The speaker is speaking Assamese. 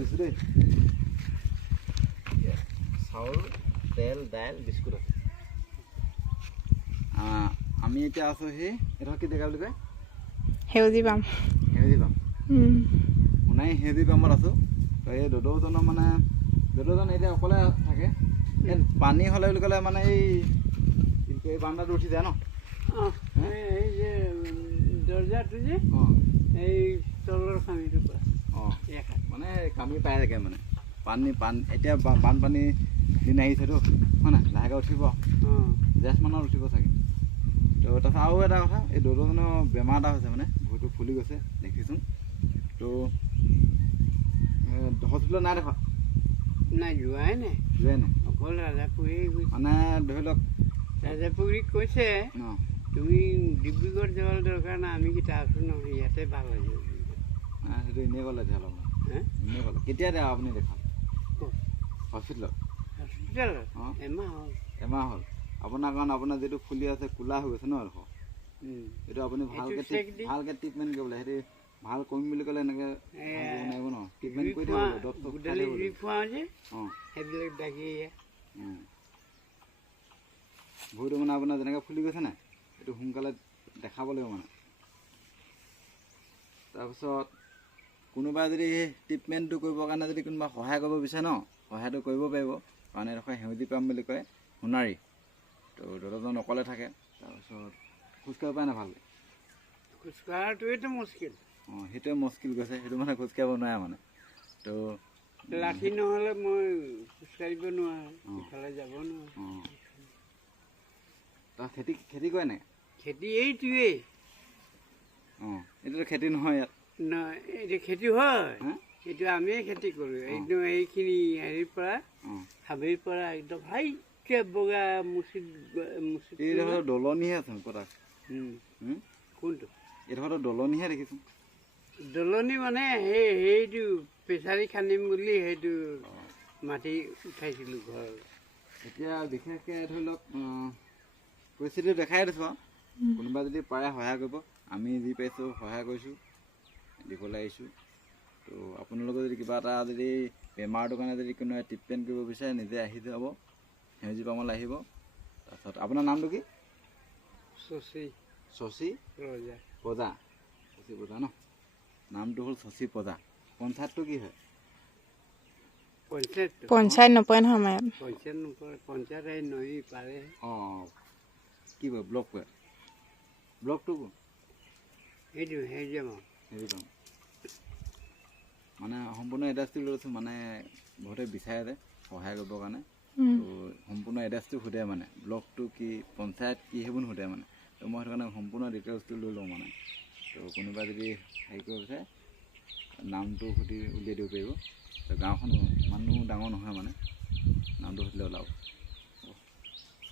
দিছো দেই চাউল তেল দাইল বিস্কুট আছে আমি এতিয়া আছো সেই এটা কি জেগা বুলি কয় সেউজী পাম শুনাই সেউজী পামত আছো তো এই দদৌজনৰ মানে দদৌজন এতিয়া অকলে থাকে পানী হ'লে বুলি ক'লে মানে এই বান্দাটো উঠি যায় ন এই যে দৰ্জাটো যে এই তলৰ খামিটোৰ পৰা মানে কামি পাই থাকে মানে পানী এতিয়া বানপানী দিন আহিছেতো হয় নাই লাহেকৈ উঠিব জেঠ মানত উঠিব চাগে তো তাৰপিছত আৰু এটা কথা এই দদৌজনৰ বেমাৰ এটা হৈছে মানে ভৰিটো ফুলি গৈছে দেখিছোঁ তো হস্পিটেলত নাই দেখা নাই যোৱাই নাই অকল ৰাজাপুৰী মানে ধৰি লওক ৰাজাপুৰী কৈছে তুমি ডিব্ৰুগড় যাবলৈ দৰকাৰ নাই আমি কেইটা আছো নহয় ইয়াতে ভাল হৈ যাব সেইটো এনেই ক'লে তেতিয়াহ'লে আপোনাৰ এনেই ক'লে কেতিয়া দিয়া আপুনি দেখা হস্পিটেলত এমাহ হ'ল আপোনাৰ কাৰণ আপোনাৰ যিটো ফুলি আছে কোলা হৈ গৈছে ন এইটো আপুনি ভালকৈ ট্ৰিটমেণ্ট কৰিব লাগে সেইটো ভাল কৰিম বুলি ক'লে এনেকৈ নোৱাৰিব ন ট্ৰিটমেণ্ট কৰি দিব ভৰিটো মানে আপোনাৰ যেনেকৈ ফুলি গৈছে নাই এইটো সোনকালে দেখাব লাগিব মানে তাৰপিছত কোনোবাই যদি ট্ৰিটমেণ্টটো কৰিবৰ কাৰণে যদি কোনোবা সহায় কৰিব বিচাৰে ন সহায়টো কৰিব পাৰিব কাৰণ এডোখৰ সেউজী পাম বুলি কয় সোণাৰী তো দদৌজন অকলে থাকে তাৰপিছত খোজকাঢ়িব পাৰে নাই ভালকৈ খোজকঢ়াটোৱেতো মুস্কিল সেইটোৱে মুস্কিল গৈছে সেইটো মানে খোজকাঢ়িব নোৱাৰে মানে তো লাঠি নহ'লে মই খোজকাঢ়িব নোৱাৰোঁ ইফালে যাব নোৱাৰোঁ খেতি কৰে নাই খেতি এইটোৱেই এইটোতো খেতি নহয় ইয়াত নহয় এইটো খেতি হয় এইটো আমিয়ে খেতি কৰোঁ একদম এইখিনি হেৰিৰ পৰা হাবিৰ পৰা একদম হাইকে বগা মুচিত দলনিহে আছে পতা কোনটো এইডোখৰতো দলনিহে দেখিছোঁ দলনি মানে সেইটো পেচাৰী খান্দিম বুলি সেইটো মাটি উঠাইছিলোঁ ঘৰ এতিয়া বিশেষকৈ ধৰি লওক পৰিস্থিতি দেখাই দিছোঁ আৰু কোনোবা যদি পাৰে সহায় কৰিব আমি যি পাইছোঁ সহায় কৰিছোঁ দিবলৈ আহিছোঁ তো আপোনালোকে যদি কিবা এটা যদি বেমাৰটোৰ কাৰণে যদি কোনোবাই ট্ৰিটমেণ্ট কৰিব বিচাৰে নিজে আহি যাব সেউজী পামলৈ আহিব তাৰপিছত আপোনাৰ নামটো কি শশী প্ৰজা ন নামটো হ'ল শশী প্ৰজা পঞ্চায়তটো কি হয় পঞ্চায়ত নপৰে নহয় আমাৰ পঞ্চায়ত এই নৈ পাৰে কি কয় ব্লক কয় ব্লকটো সেইটো সেউজী পাম মানে সম্পূৰ্ণ এড্ৰেছটো লৈছোঁ মানে বহুতে বিচাৰে যে সহায় কৰিবৰ কাৰণে তো সম্পূৰ্ণ এড্ৰেছটো সোধে মানে ব্লকটো কি পঞ্চায়ত কি সেইবোৰ সোধে মানে তো মই সেইটো কাৰণে সম্পূৰ্ণ ডিটেইলছটো লৈ লওঁ মানে তো কোনোবাই যদি হেৰি কৰিব বিচাৰে নামটো সুধি উলিয়াই দিব পাৰিব তো গাঁওখন ইমানো ডাঙৰ নহয় মানে নামটো সুধিলে ওলাব